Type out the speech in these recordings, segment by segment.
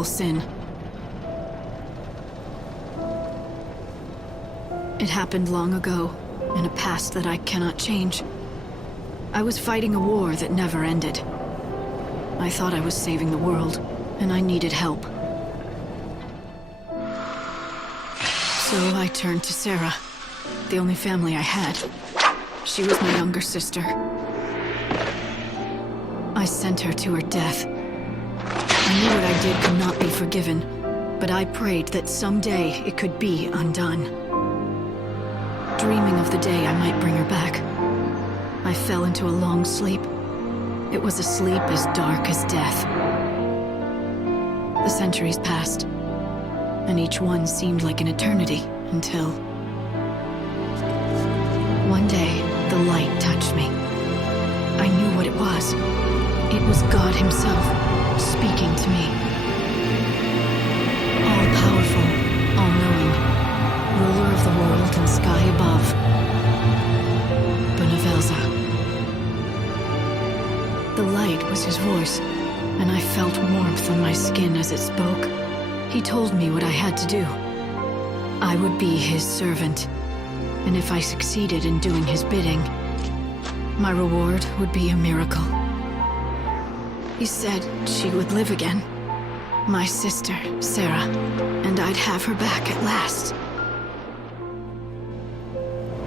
terrible sin. It happened long ago, in a past that I cannot change. I was fighting a war that never ended. I thought I was saving the world, and I needed help. So I turned to Sarah, the only family I had. She was my younger sister. I sent her to her death. I knew what I did could not be forgiven, but I prayed that someday it could be undone. Dreaming of the day I might bring her back, I fell into a long sleep. It was a sleep as dark as death. The centuries passed, and each one seemed like an eternity until... One day, the light touched me. I knew what it was. It was God himself, speaking to me. All-powerful, all-knowing, ruler of the world and sky above. Benevelza. The light was his voice, and I felt warmth on my skin as it spoke. He told me what I had to do. I would be his servant, and if I succeeded in doing his bidding, my reward would be a miracle. He said she would live again. My sister, Sarah, and I'd have her back at last.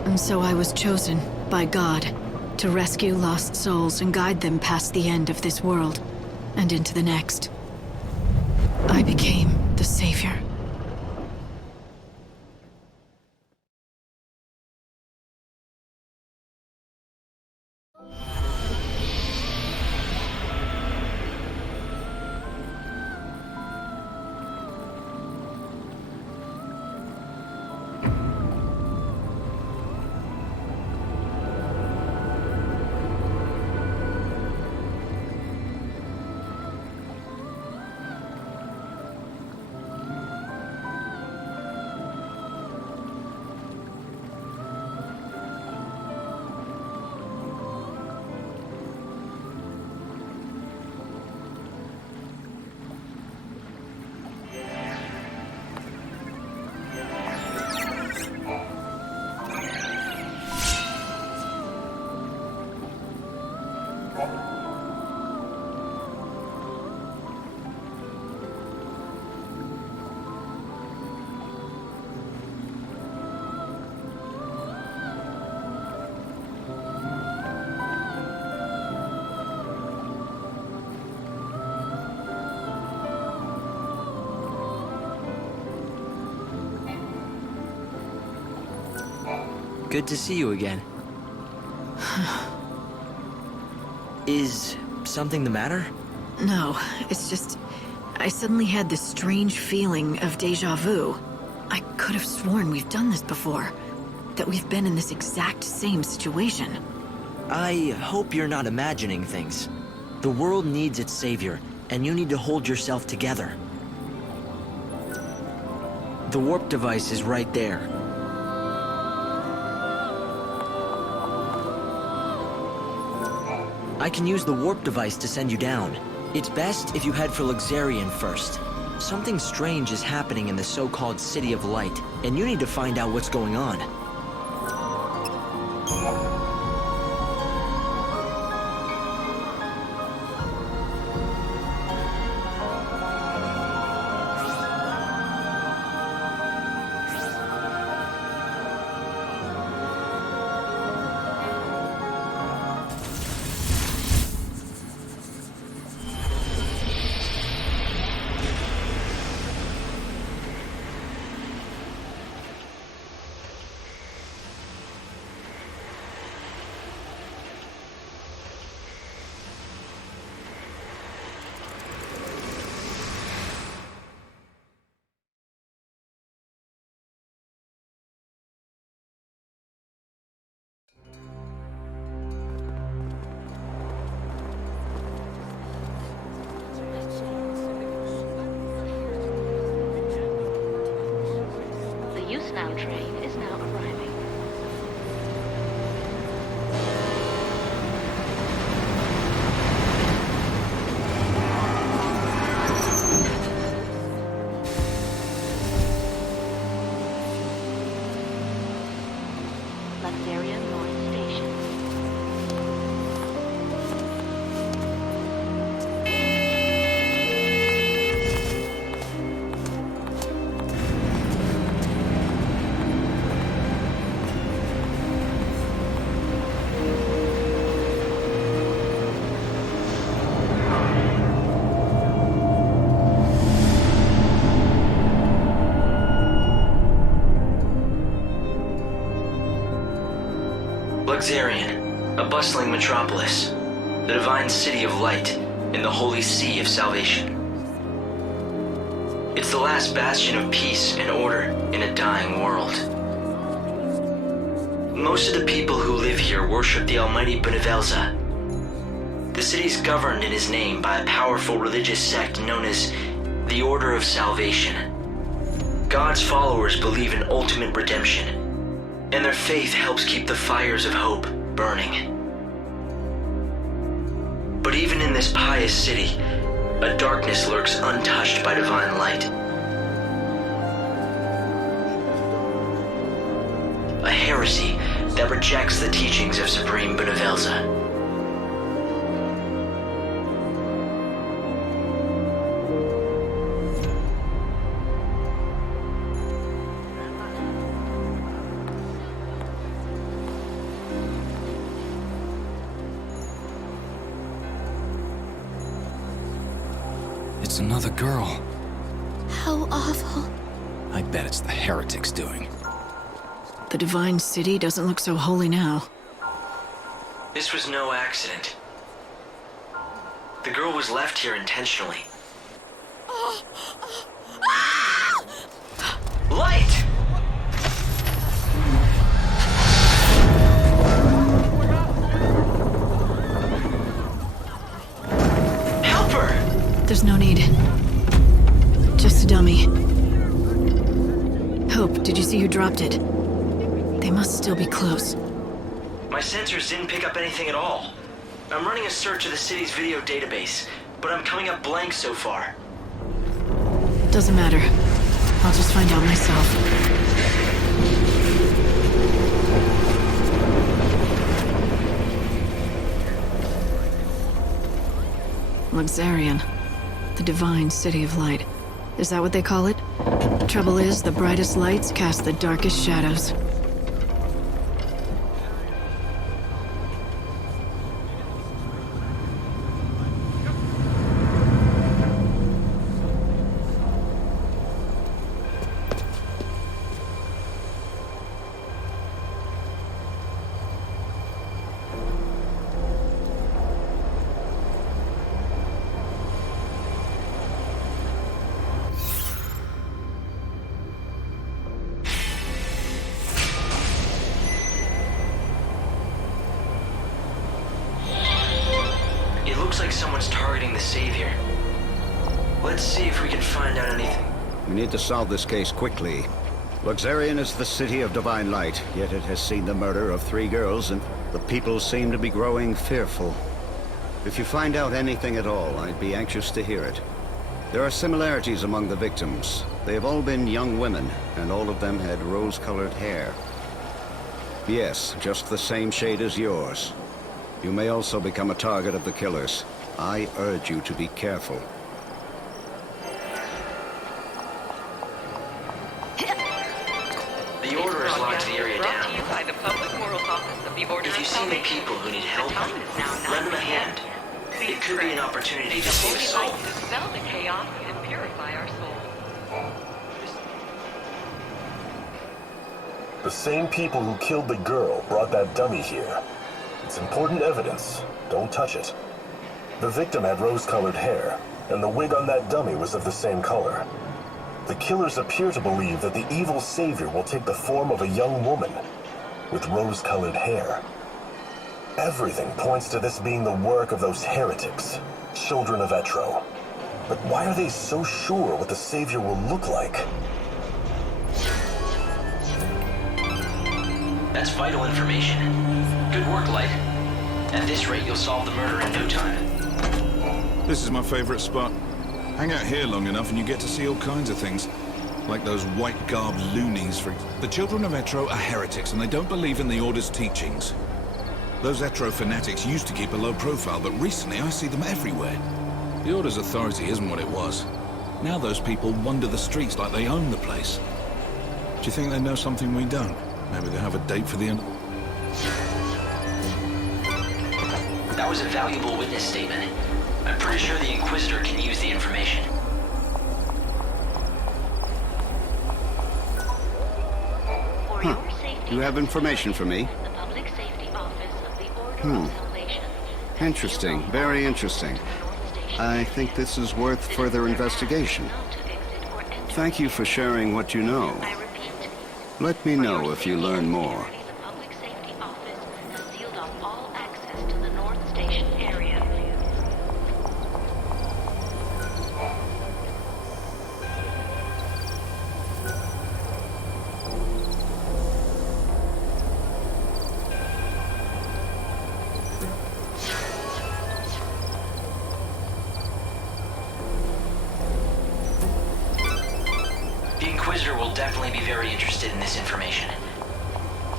And so I was chosen by God to rescue lost souls and guide them past the end of this world and into the next. I became the savior. Good to see you again. Is something the matter? No, it's just... I suddenly had this strange feeling of déjà vu. I could have sworn we've done this before. That we've been in this exact same situation. I hope you're not imagining things. The world needs its savior, and you need to hold yourself together. The warp device is right there. I can use the warp device to send you down. It's best if you head for Luxarian first. Something strange is happening in the so-called City of Light, and you need to find out what's going on. Eastbound train is now arriving. Luxarian, a bustling metropolis, the divine city of light in the holy sea of salvation. It's the last bastion of peace and order in a dying world. Most of the people who live here worship the almighty Benevelza. The city's governed in his name by a powerful religious sect known as the Order of Salvation. God's followers believe in ultimate redemption, and their faith helps keep the fires of hope burning. But even in this pious city, a darkness lurks untouched by divine light. A heresy that rejects the teachings of Supreme Benevelza. It's another girl. How awful. I bet it's the heretics doing. The Divine City doesn't look so holy now. This was no accident. The girl was left here intentionally. Light! Help her! There's no need. Just a dummy. Hope, did you see who dropped it? They must still be close. My sensors didn't pick up anything at all. I'm running a search of the city's video database, but I'm coming up blank so far. Doesn't matter. I'll just find out myself. Luxarian. The Divine City of Light. Is that what they call it? Trouble is, the brightest lights cast the darkest shadows. It looks like someone's targeting the Savior. Let's see if we can find out anything. We need to solve this case quickly. Luxarian is the city of divine light, yet it has seen the murder of 3 girls, and the people seem to be growing fearful. If you find out anything at all, I'd be anxious to hear it. There are similarities among the victims. They have all been young women, and all of them had rose-colored hair. Yes, just the same shade as yours. You may also become a target of the killers. I urge you to be careful. The Order has locked the area Brought to down. you by the Public Morals Office of the Order If of you see any Salvation. people who need help, The time is now lend them a 9 hand. p.m. It could be an opportunity to save a Please soul. pray. The holy light dispel the chaos and purify our souls. The same people who killed the girl brought that dummy here. It's important evidence. Don't touch it. The victim had rose-colored hair, and the wig on that dummy was of the same color. The killers appear to believe that the evil savior will take the form of a young woman with rose-colored hair. Everything points to this being the work of those heretics, children of Etro. But why are they so sure what the savior will look like? That's vital information. Good work, Light. At this rate, you'll solve the murder in no time. This is my favorite spot. Hang out here long enough and you get to see all kinds of things. Like those white-garbed loonies. The children of Etro are heretics and they don't believe in the Order's teachings. Those Etro fanatics used to keep a low profile, but recently I see them everywhere. The Order's authority isn't what it was. Now those people wander the streets like they own the place. Do you think they know something we don't? Maybe they have a date for the end. That was a valuable witness statement. I'm pretty sure the Inquisitor can use the information. For your safety, You have information for me? the Public Safety Office of Salvation. Interesting. Very interesting. I think this is worth further investigation. Thank you for sharing what you know. I repeat, Let me know if you learn more. the Public Safety Office has sealed off all access to the North Station area. The Inquisitor will definitely be very interested in this information.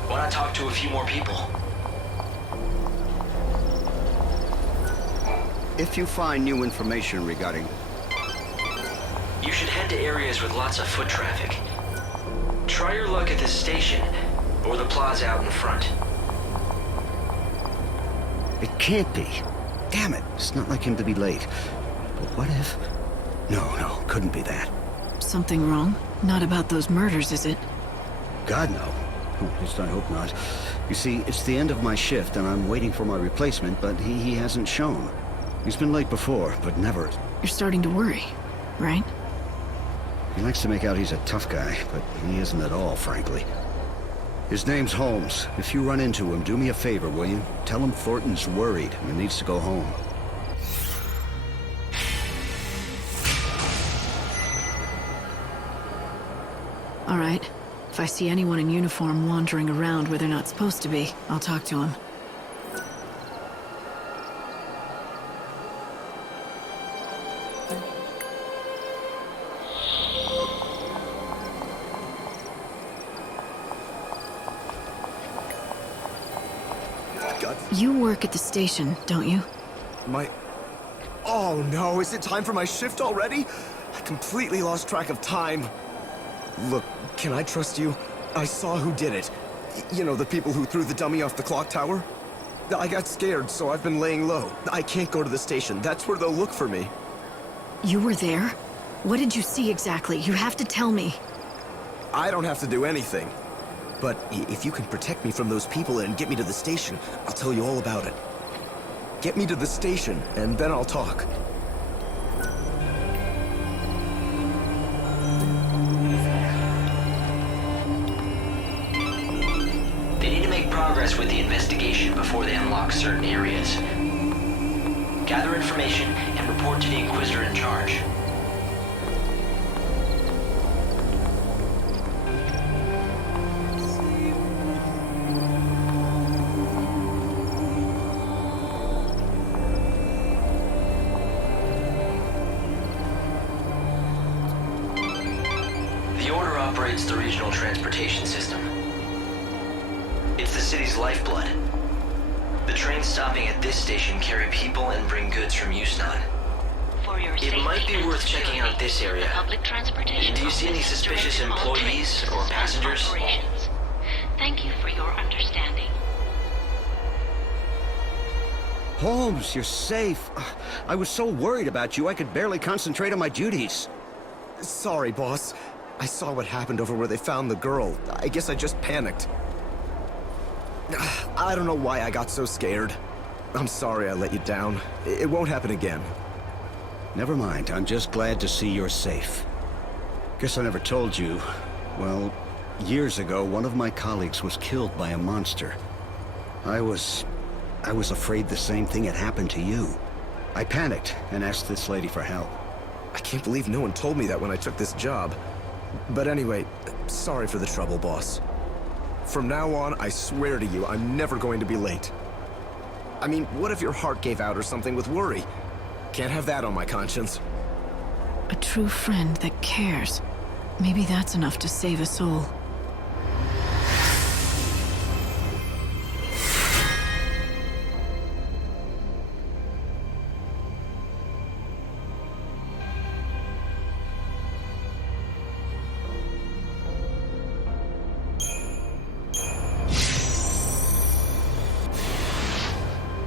Why not talk to a few more people? If you find new information regarding... You should head to areas with lots of foot traffic. Try your luck at this station, or the plaza out in front. It can't be. Damn it, it's not like him to be late. But what if... No, couldn't be that. Something wrong? Not about those murders, is it? God, no. At least I hope not. You see, it's the end of my shift, and I'm waiting for my replacement, but he hasn't shown. He's been late before, but never. You're starting to worry, right? He likes to make out he's a tough guy, but he isn't at all, frankly. His name's Holmes. If you run into him, do me a favor, will you? Tell him Thornton's worried and needs to go home. All right. If I see anyone in uniform wandering around where they're not supposed to be, I'll talk to them. You work at the station, don't you? Oh no, is it time for my shift already? I completely lost track of time. Look, can I trust you? I saw who did it. You know, the people who threw the dummy off the clock tower? I got scared, so I've been laying low. I can't go to the station. That's where they'll look for me. You were there? What did you see exactly? You have to tell me. I don't have to do anything. But if you can protect me from those people and get me to the station, I'll tell you all about it. Get me to the station, and then I'll talk. They need to make progress with the investigation before they unlock certain areas. Gather information and report to the Inquisitor in charge. The Order operates the regional transportation system. It's the city's lifeblood. The trains stopping at this station carry people and bring goods from Yusnan. For your It might be worth checking out this area. Public transportation. Do you see any suspicious employees or passengers? Thank you for your understanding. Holmes, you're safe. I was so worried about you, I could barely concentrate on my duties. Sorry, boss. I saw what happened over where they found the girl. I guess I just panicked. I don't know why I got so scared. I'm sorry I let you down. It won't happen again. Never mind, I'm just glad to see you're safe. Guess I never told you. Well, years ago, one of my colleagues was killed by a monster. I was afraid the same thing had happened to you. I panicked and asked this lady for help. I can't believe no one told me that when I took this job. But anyway, sorry for the trouble, boss. From now on, I swear to you, I'm never going to be late. I mean, what if your heart gave out or something with worry? Can't have that on my conscience. A true friend that cares. Maybe that's enough to save a soul.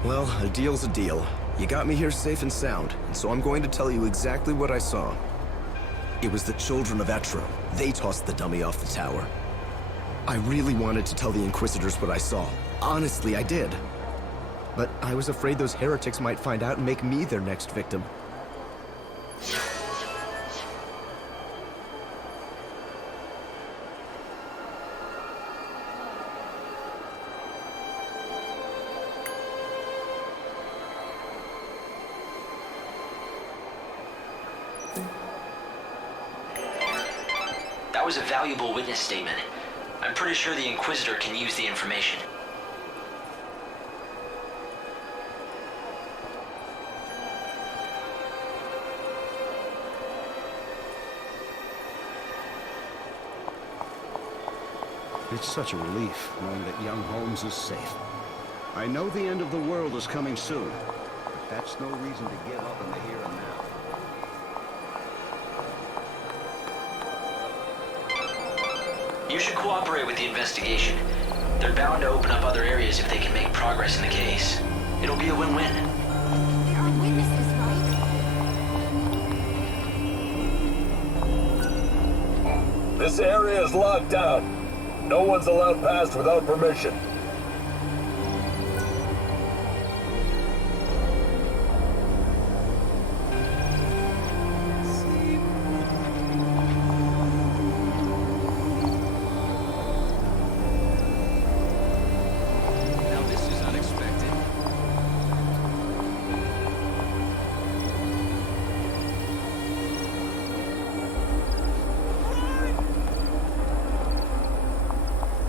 Well, a deal's a deal. You got me here safe and sound, and so I'm going to tell you exactly what I saw. It was the children of Etro. They tossed the dummy off the tower. I really wanted to tell the Inquisitors what I saw. Honestly, I did. but I was afraid those heretics might find out and make me their next victim. That was a valuable witness statement. I'm pretty sure the Inquisitor can use the information. It's such a relief knowing that young Holmes is safe. I know the end of the world is coming soon, but that's no reason to give up in the here and now. You should cooperate with the investigation. They're bound to open up other areas if they can make progress in the case. It'll be a win-win. There are witnesses, right? This area is locked down. No one's allowed past without permission. Now this is unexpected.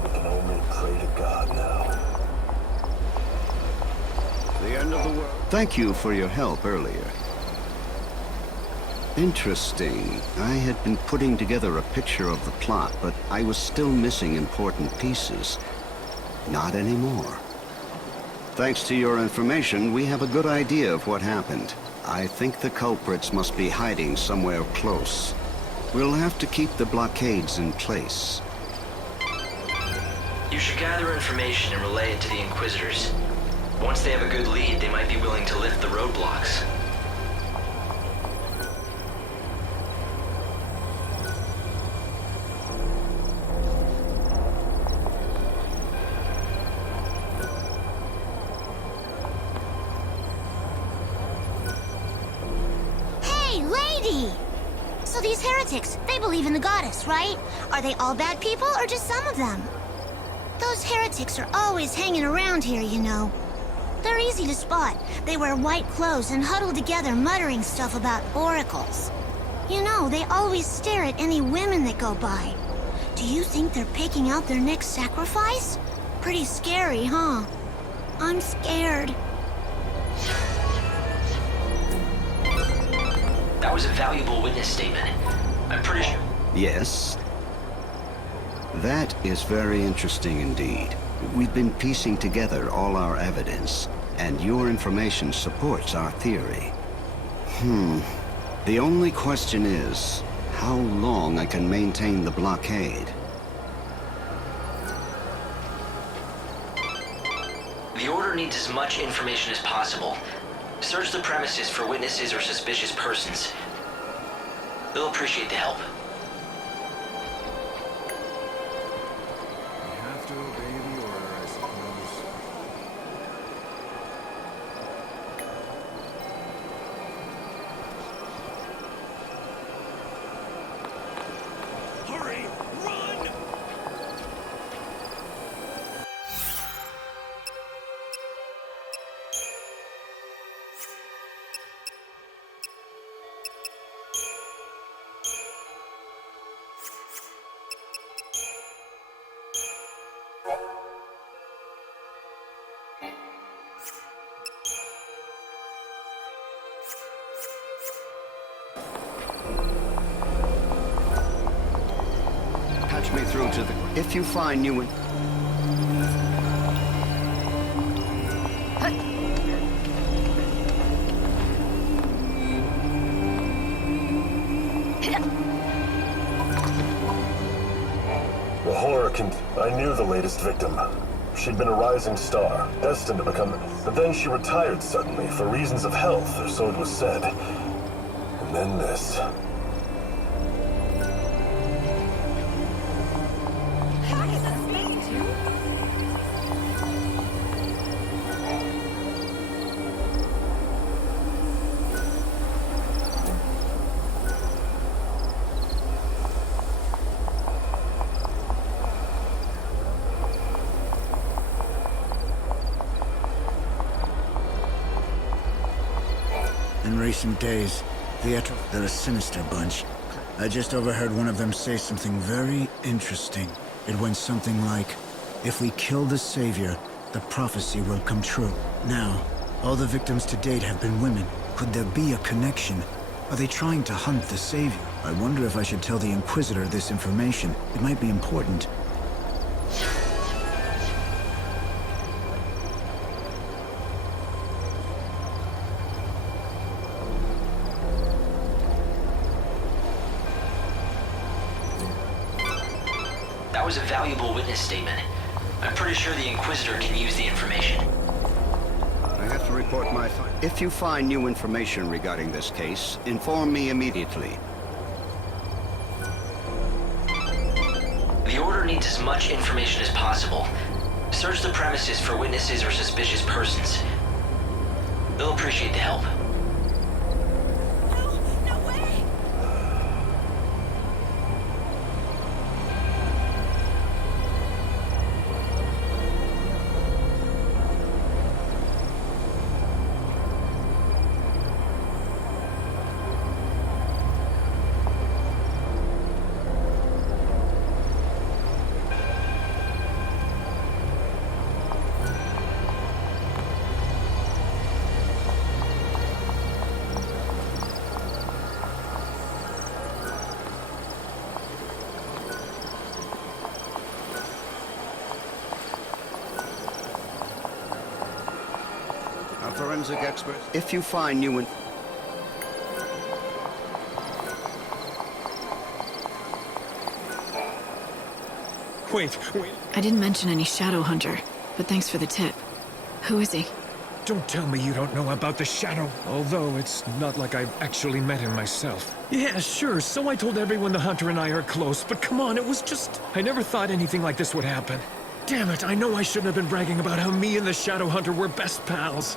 We can only pray to God now. The end of the world. Thank you for your help earlier. Interesting. I had been putting together a picture of the plot, but I was still missing important pieces. Not anymore. Thanks to your information, we have a good idea of what happened. I think the culprits must be hiding somewhere close. We'll have to keep the blockades in place. You should gather information and relay it to the Inquisitors. Once they have a good lead, they might be willing to lift the roadblocks. Hey, lady! So these heretics, they believe in the goddess, right? Are they all bad people, or just some of them? Those heretics are always hanging around here, you know. They're easy to spot. They wear white clothes and huddle together muttering stuff about oracles. You know, they always stare at any women that go by. Do you think they're picking out their next sacrifice? Pretty scary, huh? I'm scared. That was a valuable witness statement. I'm pretty sure... Yes? That is very interesting indeed. We've been piecing together all our evidence, and your information supports our theory. The only question is, how long I can maintain the blockade? The Order needs as much information as possible. Search the premises for witnesses or suspicious persons. They'll appreciate the help. We have to obey the order, I suppose. Hurry! Run! Patch me through to the... If you find new... The horror I knew the latest victim. She'd been a rising star, destined to become... But then she retired suddenly, for reasons of health, or so it was said. And then this. recent days. They're a sinister bunch. I just overheard one of them say something very interesting. It went something like, if we kill the Savior, the prophecy will come true. Now, all the victims to date have been women. Could there be a connection? Are they trying to hunt the Savior? I wonder if I should tell the Inquisitor this information. It might be important. That was a valuable witness statement. I'm pretty sure the Inquisitor can use the information. I have to report my findings. If you find new information regarding this case, inform me immediately. The Order needs as much information as possible. Search the premises for witnesses or suspicious persons. They'll appreciate the help. Forensic experts, if you find new Wait. I didn't mention any Shadow Hunter, but thanks for the tip. Who is he? Don't tell me you don't know about the Shadow. Although it's not like I've actually met him myself. Yeah, sure, so I told everyone the Hunter and I are close, but come on, it was just... I never thought anything like this would happen. Damn it, I know I shouldn't have been bragging about how me and the Shadow Hunter were best pals.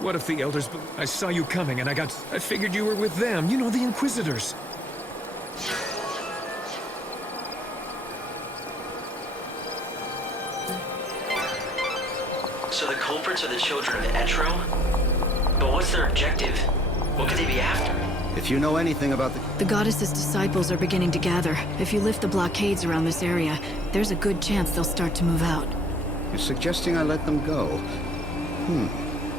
What if the Elders... I saw you coming and I figured you were with them, you know, the Inquisitors. So the culprits are the children of Etro? But what's their objective? What could they be after? If you know anything about The Goddess's disciples are beginning to gather. If you lift the blockades around this area, there's a good chance they'll start to move out. You're suggesting I let them go?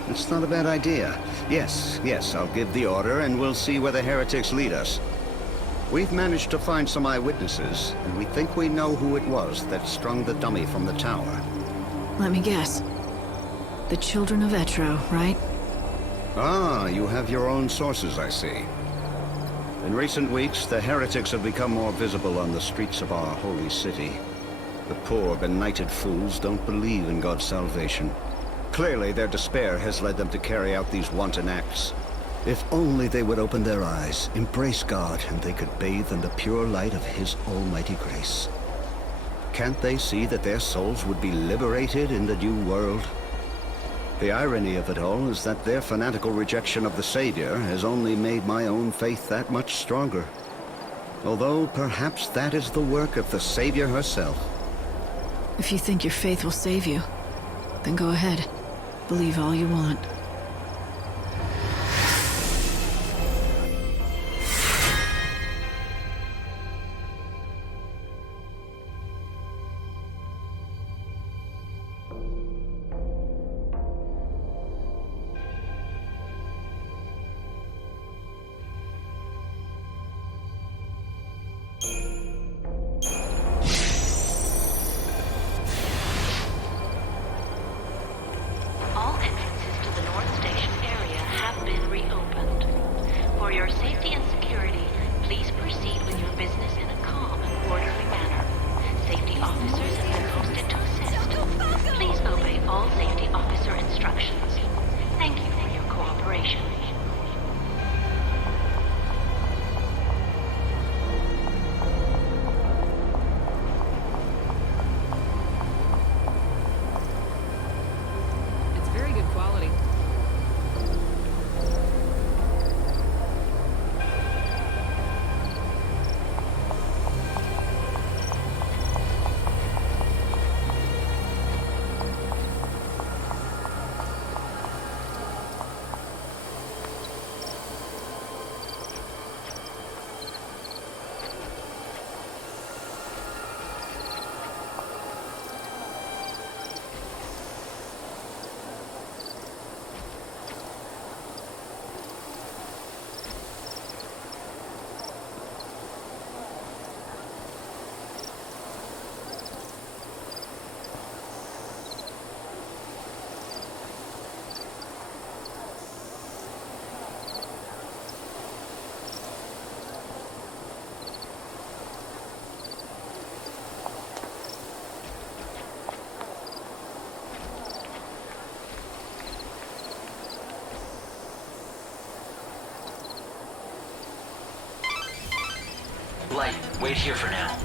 It's not a bad idea. Yes, I'll give the order and we'll see where the heretics lead us. We've managed to find some eyewitnesses, and we think we know who it was that strung the dummy from the tower. Let me guess. The children of Etro, right? Ah, you have your own sources, I see. In recent weeks, the heretics have become more visible on the streets of our holy city. The poor, benighted fools don't believe in God's salvation. Clearly, their despair has led them to carry out these wanton acts. If only they would open their eyes, embrace God, and they could bathe in the pure light of His almighty grace. Can't they see that their souls would be liberated in the new world? The irony of it all is that their fanatical rejection of the Savior has only made my own faith that much stronger. Although perhaps that is the work of the Savior herself. If you think your faith will save you, then go ahead. Believe all you want. All entrances to the North Station area have been reopened. For your safety and security, please proceed with your business in a calm and orderly manner. Safety officers have been posted to assist. Please obey all safety officer instructions. Thank you for your cooperation. It's very good quality. Light, wait here for now.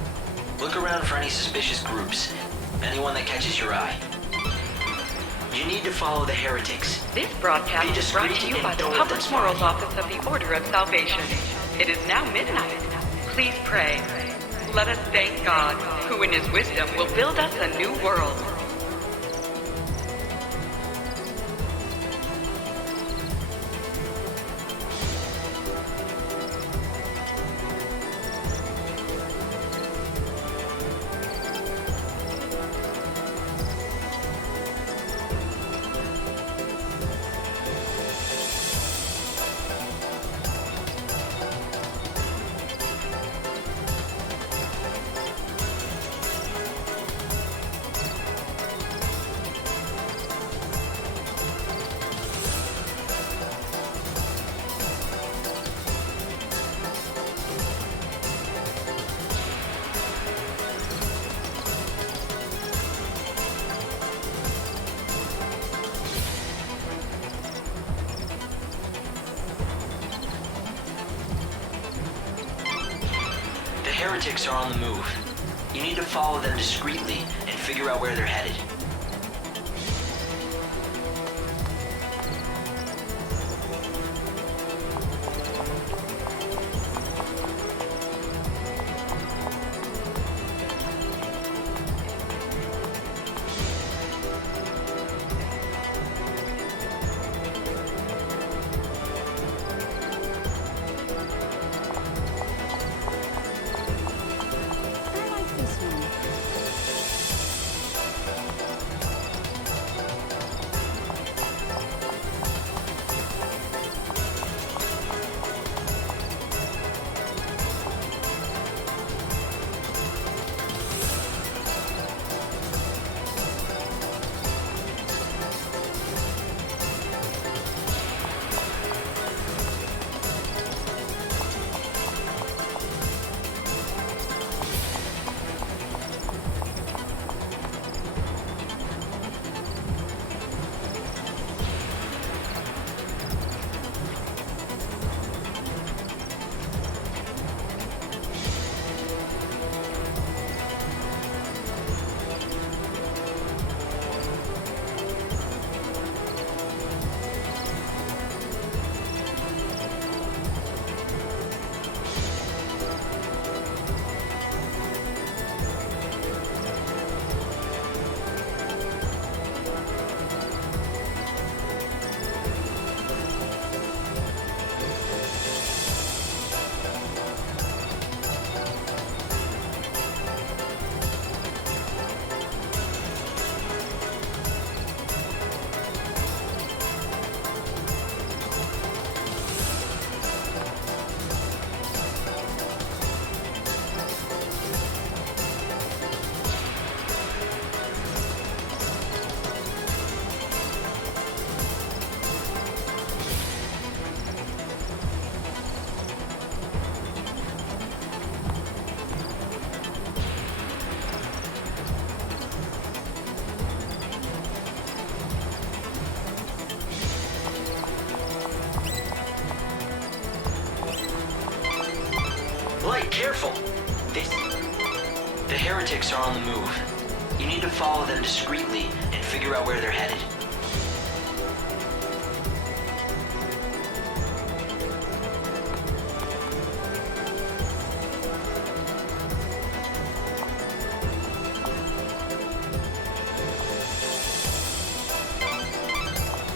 Look around for any suspicious groups. Anyone that catches your eye. You need to follow the heretics. This broadcast is brought to you by the Public Morals Office of the Order of Salvation. It is now midnight. Please pray. Let us thank God, who in his wisdom will build us a new world. The heretics are on the move. You need to follow them discreetly and figure out where they're headed. Light, careful! The heretics are on the move. You need to follow them discreetly and figure out where they're headed.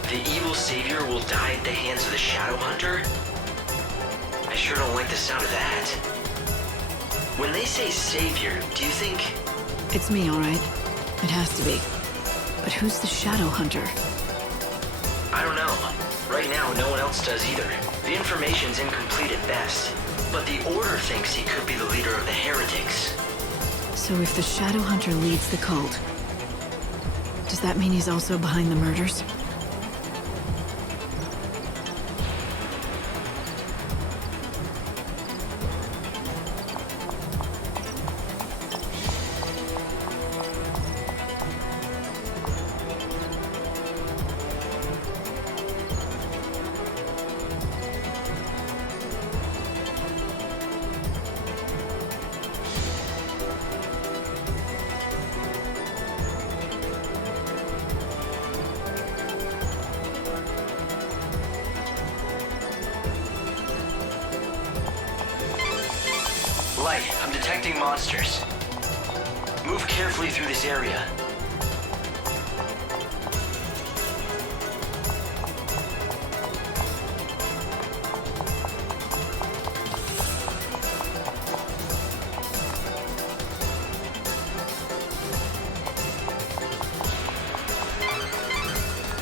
The evil savior will die at the hands of the Shadow Hunter? I sure don't like the sound of that. When they say savior, do you think... It's me, all right. It has to be. But who's the Shadow Hunter? I don't know. Right now, no one else does either. The information's incomplete at best. But the Order thinks he could be the leader of the heretics. So if the Shadow Hunter leads the cult, does that mean he's also behind the murders? detecting monsters. Move carefully through this area.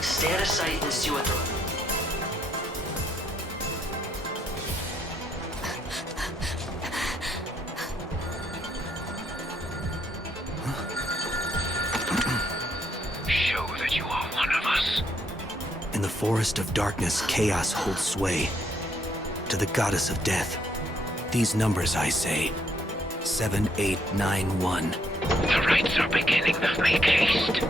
Stay out of sight and see what the... Show that you are one of us. In the forest of darkness, chaos holds sway. To the goddess of death. These numbers, I say. 7891. The rites are beginning. Make haste.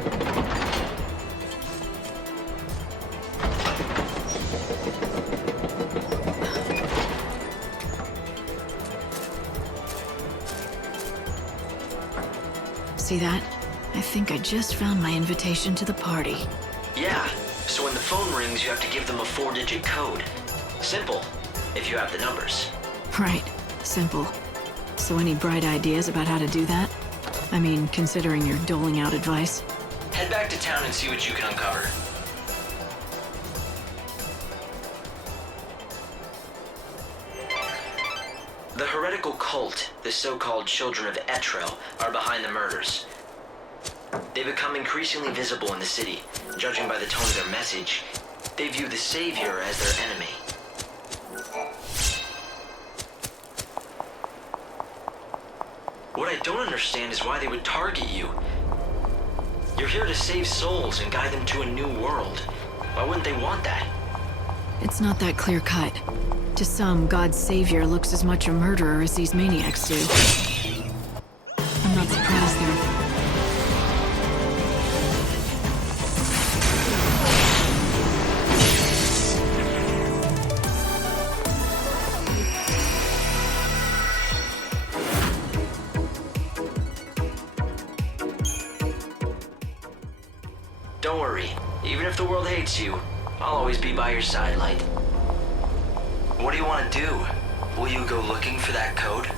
See that? I think I just found my invitation to the party. Yeah, so when the phone rings, you have to give them a 4-digit code. Simple, if you have the numbers. Right. Simple. So any bright ideas about how to do that? I mean, considering you're doling out advice. Head back to town and see what you can uncover. The heretical cult, the so-called Children of Etro, are behind the murders. They become increasingly visible in the city. Judging by the tone of their message, they view the Savior as their enemy. What I don't understand is why they would target you. You're here to save souls and guide them to a new world. Why wouldn't they want that? It's not that clear-cut. To some, God's savior looks as much a murderer as these maniacs do. I'm not surprised they're... Don't worry. Even if the world hates you, I'll always be by your side, Light. What do you want to do? Will you go looking for that code?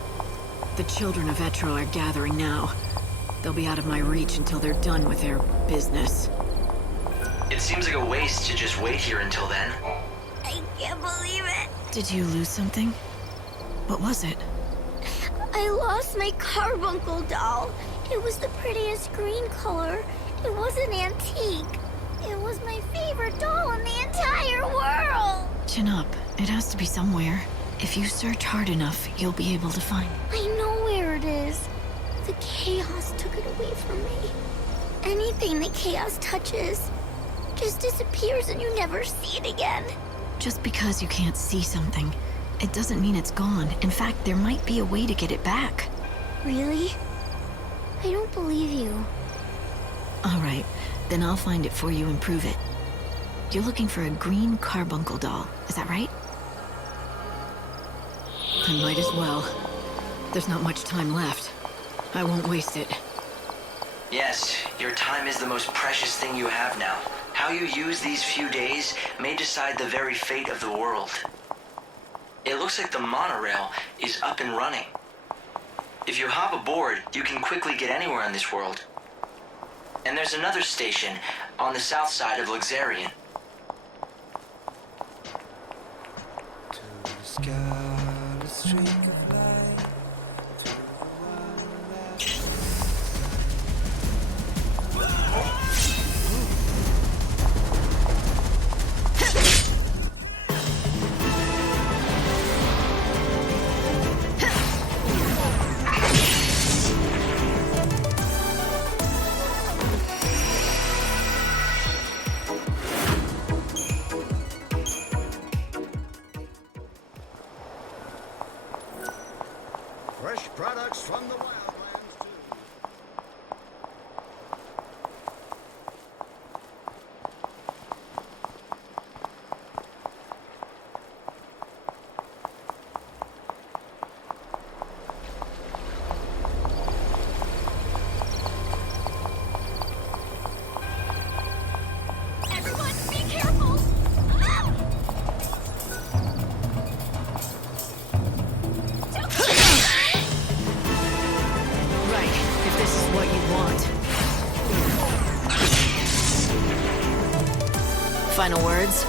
The Children of Etro are gathering now. They'll be out of my reach until they're done with their business. It seems like a waste to just wait here until then. I can't believe it. Did you lose something? What was it? I lost my carbuncle doll. It was the prettiest green color. It was an antique. It was my favorite doll in the entire world. Chin up. It has to be somewhere. If you search hard enough, you'll be able to find it. I know where it is. The chaos took it away from me. Anything the chaos touches just disappears and you never see it again. Just because you can't see something, it doesn't mean it's gone. In fact, there might be a way to get it back. Really? I don't believe you. All right, then I'll find it for you and prove it. You're looking for a green carbuncle doll, is that right? I might as well. There's not much time left. I won't waste it. Yes, your time is the most precious thing you have now. How you use these few days may decide the very fate of the world. It looks like the monorail is up and running. If you hop aboard, you can quickly get anywhere in this world. And there's another station on the south side of Luxarian. Fresh products from the wildlands, too. Everyone, be careful! want. Final words?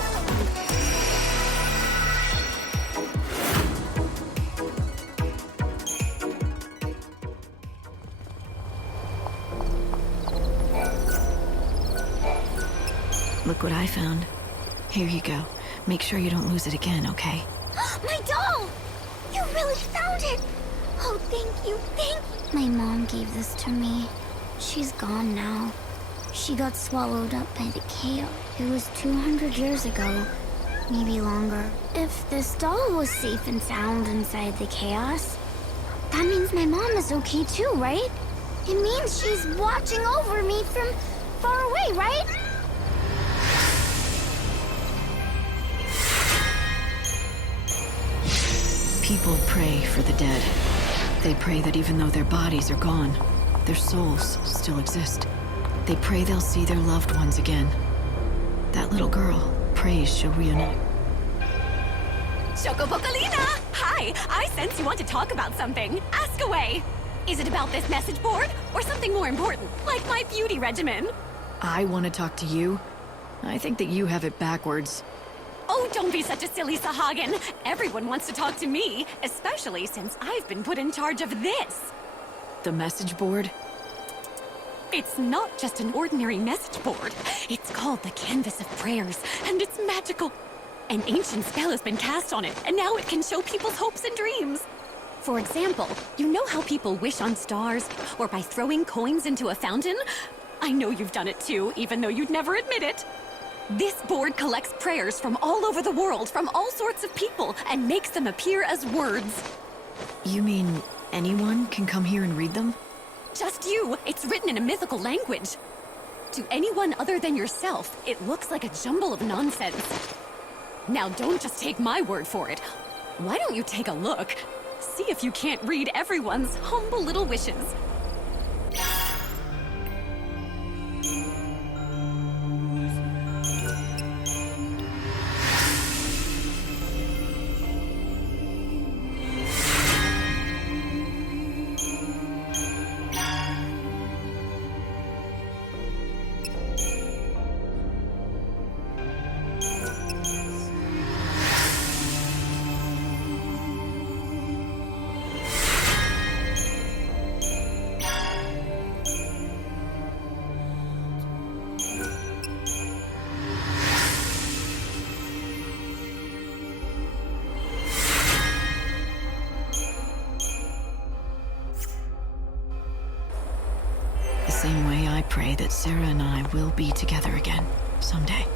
Look what I found. Here you go. Make sure you don't lose it again, okay? My doll! You really found it! Oh, thank you, thank you. My mom gave this to me. She's gone now. She got swallowed up by the chaos. It was 200 years ago. Maybe longer. If this doll was safe and sound inside the chaos, that means my mom is okay too, right? It means she's watching over me from far away, right? People pray for the dead. They pray that even though their bodies are gone, their souls still exist. They pray they'll see their loved ones again. That little girl prays she'll reunite. Chocopocolina! Hi! I sense you want to talk about something. Ask away! Is it about this message board? Or something more important, like my beauty regimen? I want to talk to you. I think that you have it backwards. Oh, don't be such a silly Sahagin. Everyone wants to talk to me, especially since I've been put in charge of this. The message board? It's not just an ordinary message board. It's called the Canvas of Prayers, and it's magical. An ancient spell has been cast on it, and now it can show people's hopes and dreams. For example, you know how people wish on stars, or by throwing coins into a fountain? I know you've done it too, even though you'd never admit it. This board collects prayers from all over the world, from all sorts of people, and makes them appear as words. You mean anyone can come here and read them? Just you. It's written in a mythical language. To anyone other than yourself, it looks like a jumble of nonsense. Now don't just take my word for it. Why don't you take a look? See if you can't read everyone's humble little wishes. The same way I pray that Sarah and I will be together again someday.